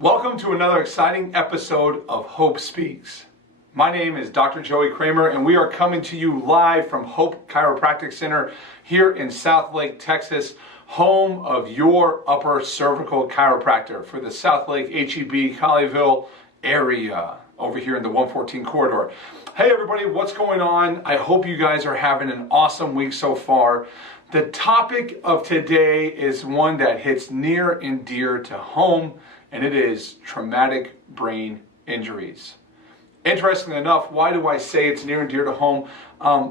Welcome to another exciting episode of Hope Speaks. My name is Dr. Joey Kramer, and we are coming to you live from Hope Chiropractic Center here in Southlake, Texas, home of your Upper Cervical Chiropractor for the Southlake, HEB, Colleyville area over here in the 114 corridor. Hey everybody, what's going on? I hope you guys are having an awesome week so far. The topic of today is one that hits near and dear to home, and it is traumatic brain injuries. Interestingly enough, why do I say it's near and dear to home?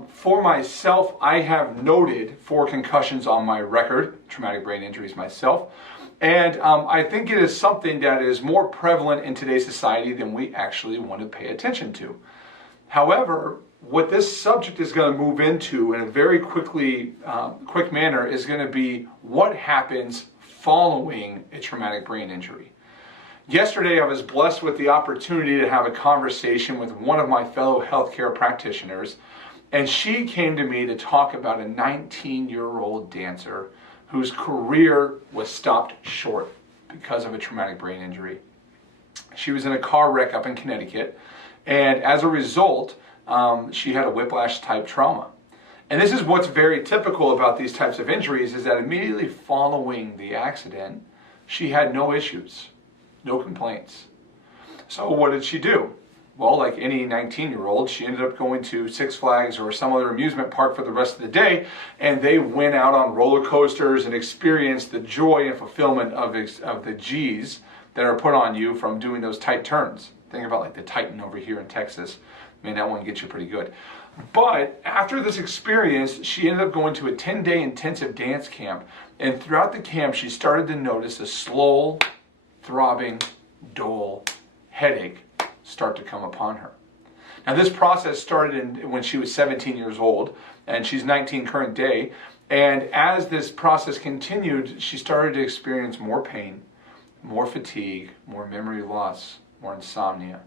For myself, I have noted 4 concussions on my record, traumatic brain injuries myself, and I think it is something that is more prevalent in today's society than we actually want to pay attention to. However, what this subject is going to move into in a very quick manner is going to be what happens following a traumatic brain injury. Yesterday, I was blessed with the opportunity to have a conversation with one of my fellow healthcare practitioners, and she came to me to talk about a 19-year-old dancer whose career was stopped short because of a traumatic brain injury. She was in a car wreck up in Connecticut, and as a result, she had a whiplash-type trauma. And this is what's very typical about these types of injuries, is that immediately following the accident, she had no issues. No complaints. So what did she do? Well, like any 19-year-old, she ended up going to Six Flags or some other amusement park for the rest of the day, and they went out on roller coasters and experienced the joy and fulfillment of the G's that are put on you from doing those tight turns. Think about like the Titan over here in Texas. Man, that one gets you pretty good. But after this experience, she ended up going to a 10-day intensive dance camp, and throughout the camp, she started to notice a slow, throbbing, dull headache start to come upon her. Now this process started when she was 17 years old, and she's 19 current day, and as this process continued, she started to experience more pain, more fatigue, more memory loss, more insomnia.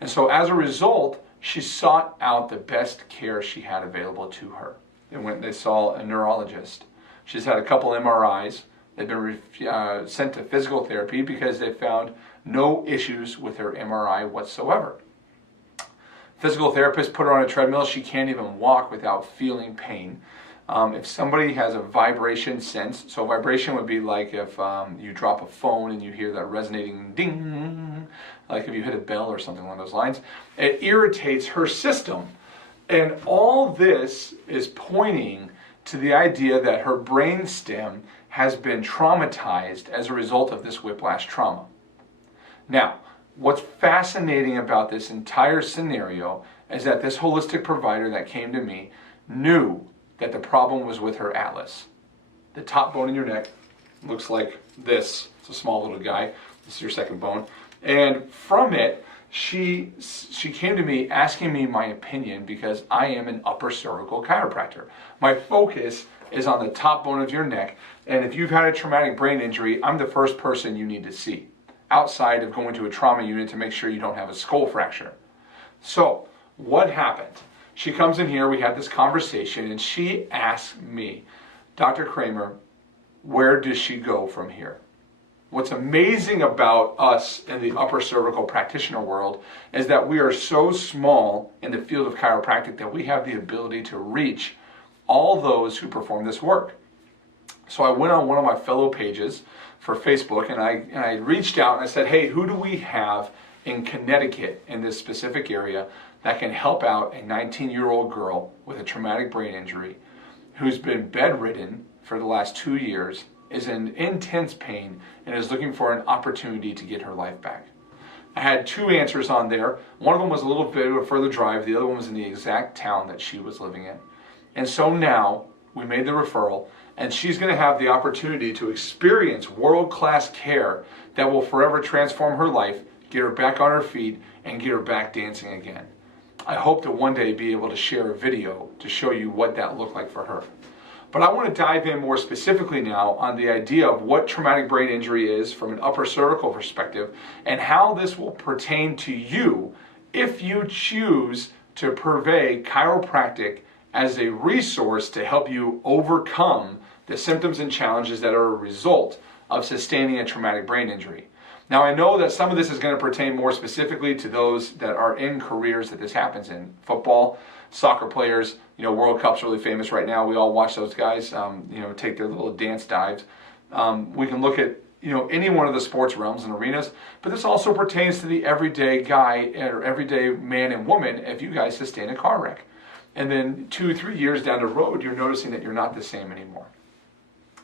And so as a result, she sought out the best care she had available to her. They saw a neurologist. She's had a couple MRIs. They've been sent to physical therapy because they found no issues with her MRI whatsoever. Physical therapist put her on a treadmill. She can't even walk without feeling pain. If somebody has a vibration sense, so vibration would be like if you drop a phone and you hear that resonating ding, like if you hit a bell or something along those lines, it irritates her system. And all this is pointing to the idea that her brain stem has been traumatized as a result of this whiplash trauma. Now, what's fascinating about this entire scenario is that this holistic provider that came to me knew that the problem was with her atlas. The top bone in your neck looks like this. It's a small little guy. This is your second bone. And from it, she came to me asking me my opinion because I am an upper cervical chiropractor. My focus is on the top bone of your neck, and if you've had a traumatic brain injury, I'm the first person you need to see, outside of going to a trauma unit to make sure you don't have a skull fracture. So, what happened? She comes in here, we had this conversation, and she asked me, Dr. Kramer, where does she go from here? What's amazing about us in the upper cervical practitioner world is that we are so small in the field of chiropractic that we have the ability to reach all those who perform this work. So I went on one of my fellow pages for Facebook, and I reached out and I said, hey, who do we have in Connecticut in this specific area that can help out a 19-year-old girl with a traumatic brain injury who's been bedridden for the last 2 years, is in intense pain, and is looking for an opportunity to get her life back. I had 2 answers on there. One of them was a little bit of a further drive. The other one was in the exact town that she was living in. And so now we made the referral, and she's going to have the opportunity to experience world-class care that will forever transform her life, get her back on her feet, and get her back dancing again. I hope to one day be able to share a video to show you what that looked like for her. But I want to dive in more specifically now on the idea of what traumatic brain injury is from an upper cervical perspective, and how this will pertain to you if you choose to purvey chiropractic as a resource to help you overcome the symptoms and challenges that are a result of sustaining a traumatic brain injury. Now, I know that some of this is going to pertain more specifically to those that are in careers that this happens in. Football, soccer players, World Cup's really famous right now. We all watch those guys, take their little dance dives. We can look at, any one of the sports realms and arenas, but this also pertains to the everyday guy or everyday man and woman if you guys sustain a car wreck. And then 2-3 years down the road, you're noticing that you're not the same anymore.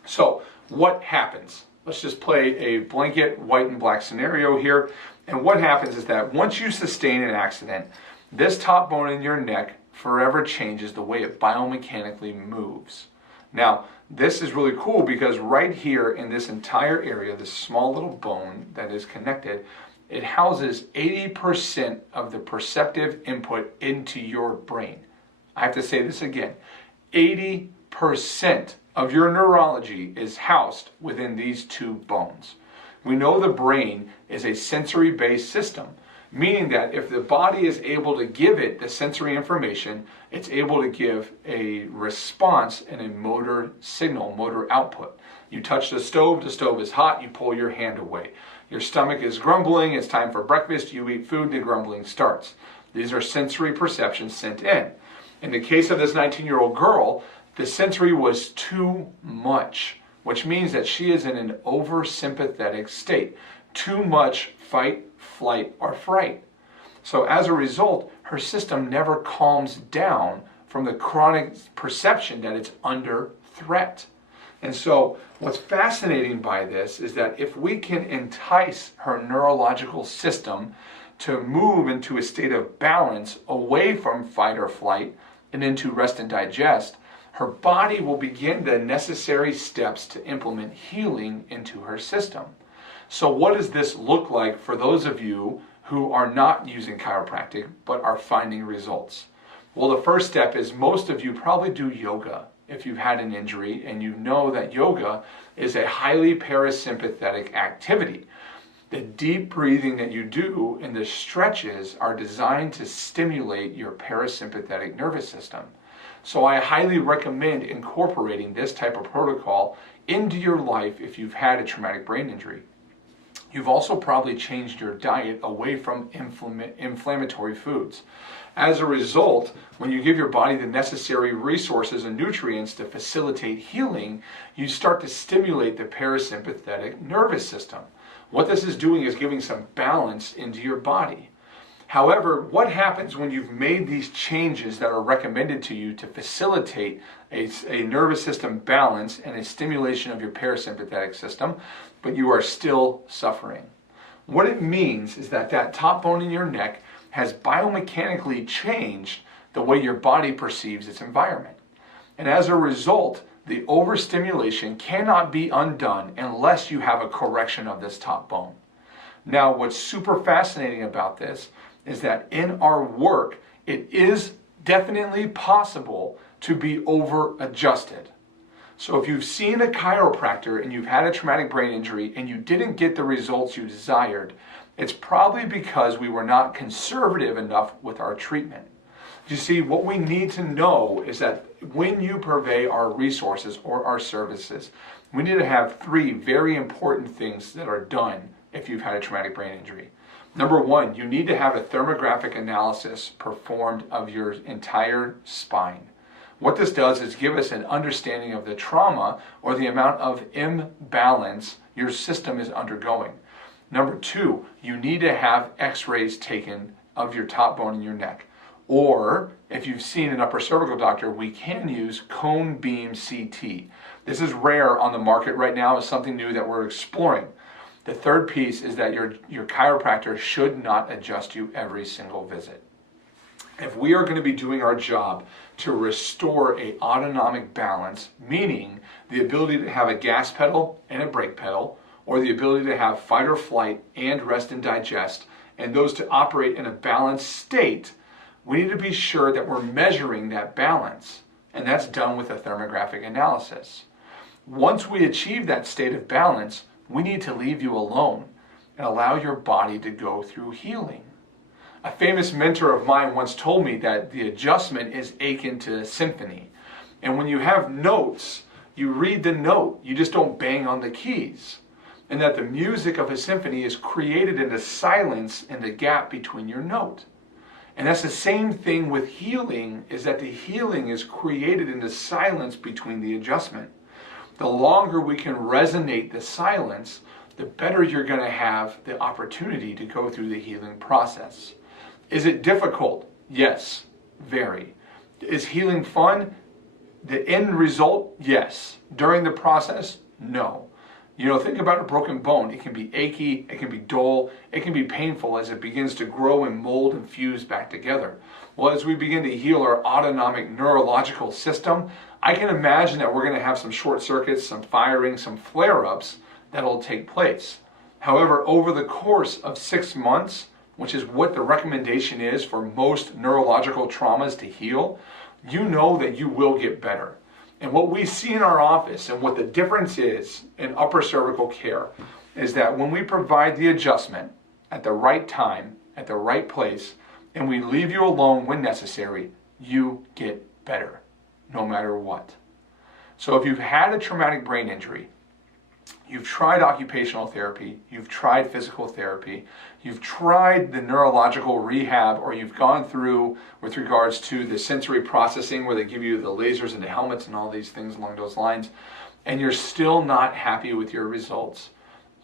So what happens? Let's just play a blanket white and black scenario here. And what happens is that once you sustain an accident, this top bone in your neck forever changes the way it biomechanically moves. Now, this is really cool because right here in this entire area, this small little bone that is connected, it houses 80% of the perceptive input into your brain. I have to say this again. 80% of your neurology is housed within these two bones. We know the brain is a sensory-based system, meaning that if the body is able to give it the sensory information, it's able to give a response and a motor signal, motor output. You touch the stove is hot, you pull your hand away. Your stomach is grumbling, it's time for breakfast, you eat food, the grumbling starts. These are sensory perceptions sent in. In the case of this 19-year-old girl, the sensory was too much, which means that she is in an oversympathetic state. Too much fight, flight, or fright. So as a result, her system never calms down from the chronic perception that it's under threat. And so what's fascinating by this is that if we can entice her neurological system to move into a state of balance away from fight or flight and into rest and digest, her body will begin the necessary steps to implement healing into her system. So what does this look like for those of you who are not using chiropractic but are finding results? Well, the first step is most of you probably do yoga if you've had an injury, and you know that yoga is a highly parasympathetic activity. The deep breathing that you do and the stretches are designed to stimulate your parasympathetic nervous system. So I highly recommend incorporating this type of protocol into your life if you've had a traumatic brain injury. You've also probably changed your diet away from inflammatory foods. As a result, when you give your body the necessary resources and nutrients to facilitate healing, you start to stimulate the parasympathetic nervous system. What this is doing is giving some balance into your body. However, what happens when you've made these changes that are recommended to you to facilitate a nervous system balance and a stimulation of your parasympathetic system, but you are still suffering? What it means is that that top bone in your neck has biomechanically changed the way your body perceives its environment. And as a result, the overstimulation cannot be undone unless you have a correction of this top bone. Now, what's super fascinating about this is that in our work, it is definitely possible to be over-adjusted. So if you've seen a chiropractor and you've had a traumatic brain injury and you didn't get the results you desired, it's probably because we were not conservative enough with our treatment. You see, what we need to know is that when you purvey our resources or our services, we need to have 3 very important things that are done if you've had a traumatic brain injury. Number 1, you need to have a thermographic analysis performed of your entire spine. What this does is give us an understanding of the trauma or the amount of imbalance your system is undergoing. Number 2, you need to have x-rays taken of your top bone in your neck. Or, if you've seen an upper cervical doctor, we can use cone beam CT. This is rare on the market right now. It's something new that we're exploring. The third piece is that your chiropractor should not adjust you every single visit. If we are going to be doing our job to restore an autonomic balance, meaning the ability to have a gas pedal and a brake pedal, or the ability to have fight or flight and rest and digest, and those to operate in a balanced state, we need to be sure that we're measuring that balance, and that's done with a thermographic analysis. Once we achieve that state of balance, we need to leave you alone and allow your body to go through healing. A famous mentor of mine once told me that the adjustment is akin to a symphony. And when you have notes, you read the note, you just don't bang on the keys. and that the music of a symphony is created in the silence in the gap between your note. And that's the same thing with healing, is that the healing is created in the silence between the adjustment. The longer we can resonate the silence, the better you're going to have the opportunity to go through the healing process. Is it difficult? Yes, very. Is healing fun? The end result? Yes. During the process? No. Think about a broken bone. It can be achy, it can be dull, it can be painful as it begins to grow and mold and fuse back together. Well, as we begin to heal our autonomic neurological system, I can imagine that we're going to have some short circuits, some firing, some flare-ups that'll take place. However, over the course of 6 months, which is what the recommendation is for most neurological traumas to heal, you know that you will get better. And what we see in our office, and what the difference is in upper cervical care, is that when we provide the adjustment at the right time, at the right place, and we leave you alone when necessary, you get better, no matter what. So if you've had a traumatic brain injury, you've tried occupational therapy, you've tried physical therapy, you've tried the neurological rehab, or you've gone through with regards to the sensory processing where they give you the lasers and the helmets and all these things along those lines, and you're still not happy with your results,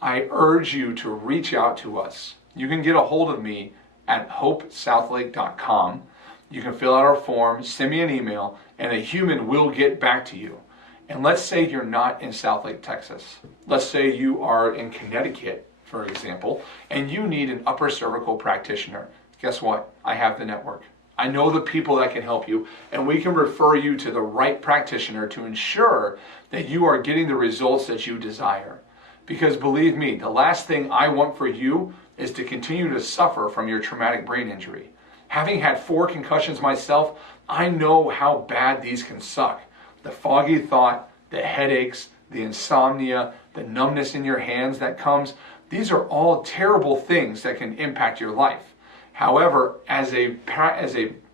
I urge you to reach out to us. You can get a hold of me at hopesouthlake.com. You can fill out our form, send me an email, and a human will get back to you. And let's say you're not in Southlake, Texas. Let's say you are in Connecticut, for example, and you need an upper cervical practitioner. Guess what? I have the network. I know the people that can help you, and we can refer you to the right practitioner to ensure that you are getting the results that you desire. Because believe me, the last thing I want for you is to continue to suffer from your traumatic brain injury. Having had 4 concussions myself, I know how bad these can suck. The foggy thought, the headaches, the insomnia, the numbness in your hands that comes, these are all terrible things that can impact your life. However, as a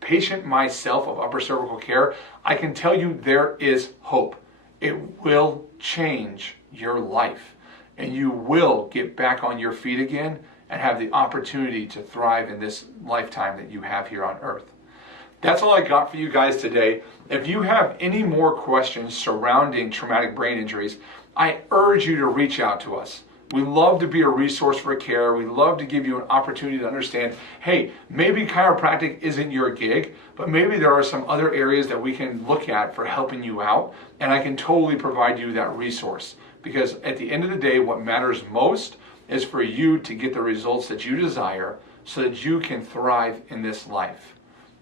patient myself of upper cervical care, I can tell you there is hope. It will change your life, and you will get back on your feet again and have the opportunity to thrive in this lifetime that you have here on earth. That's all I got for you guys today. If you have any more questions surrounding traumatic brain injuries, I urge you to reach out to us. We love to be a resource for care. We love to give you an opportunity to understand, hey, maybe chiropractic isn't your gig, but maybe there are some other areas that we can look at for helping you out, and I can totally provide you that resource. Because at the end of the day, what matters most is for you to get the results that you desire so that you can thrive in this life.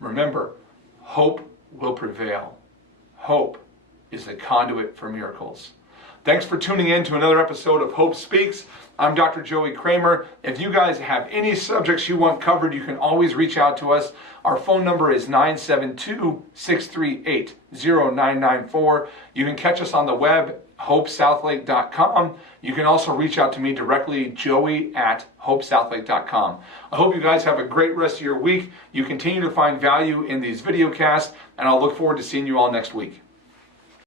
Remember, hope will prevail. Hope is the conduit for miracles. Thanks for tuning in to another episode of Hope Speaks. I'm Dr. Joey Kramer. If you guys have any subjects you want covered, you can always reach out to us. Our phone number is 972-638-0994. You can catch us on the web, hopesouthlake.com. You can also reach out to me directly, joey@hopesouthlake.com. I hope you guys have a great rest of your week. You continue to find value in these video casts, and I'll look forward to seeing you all next week.